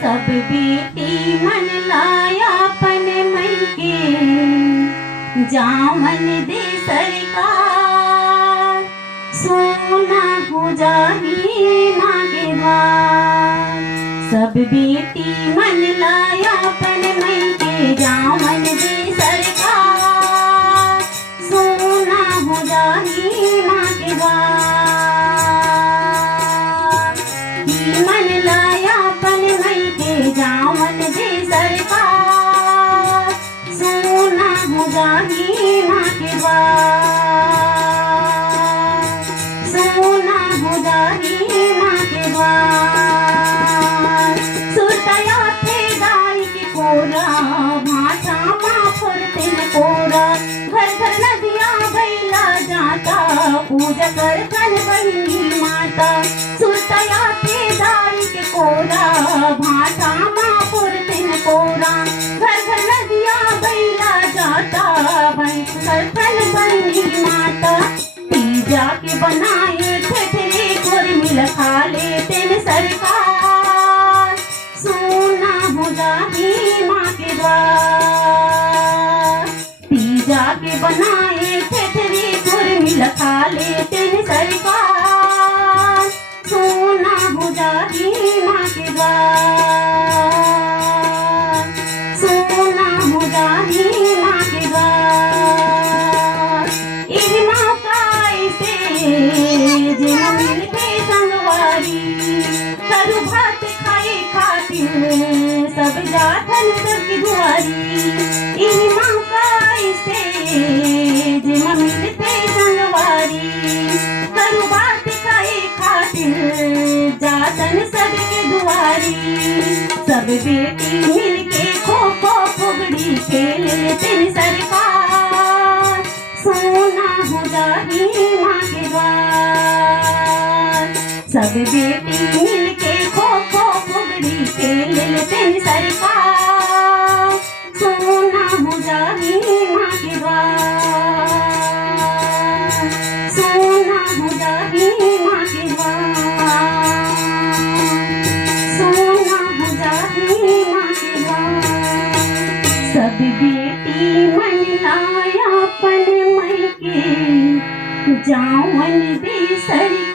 सब बेटी मन लाया पन मई के, जावन दे सरकार, सोना हो जाही मांगे द्वार। सब बेटी मन लाया पन मई के, जावन दे सरकार, सोना हो जाही मांगे द्वार। मन लाया पन मई के, जावन दे सरकार, सोना हो जाही मांगे द्वार, सोना हो जाही मांगे द्वार। सुरतया थे दाई के कोरा, भाषा माँ फुरते न कोरा, घर घर नदियाँ बैला जाता, पूजा कर कन बहिनी माता। सुरतया थे दाई के कोरा, भाषा माँ फुरते न कोरा, घर घर नदियाँ बैला जाता, भैंस कर कन बहिनी माता। तीजा के बनाए ठेठरे गोर मिल खा लेते न सरकार, सोना हो जाही माँ के द्वार। तीजा के बनाए ठेठरे गोर मिल खा लेते न सरकार, सोना हो जाही माँ के द्वार, सोना हो जाही माँ के द्वार। इन मौका ऐसे जिन मिलते संगवारी, करू भात खाए खातिर सब जाठन सबकी दुआरी। इन मौका ऐसे जिन मिलते संगवारी, करू भात खाए खातिर जातन सबके दुआरी। सब बेटी मिलके खो खो फुगड़ी खेल लेते सरकार, सोना हो जाही माँ के द्वार। सब बेटी मिलके खो खो फुगड़ी खेल लेते सरकार, सोना हो जाही माँ के द्वार, सोना हो जाही माँ के द्वार, सोना हो जाही माँ के द्वार। सब बेटी मन लाया पन मई के, जावन दे सरकार।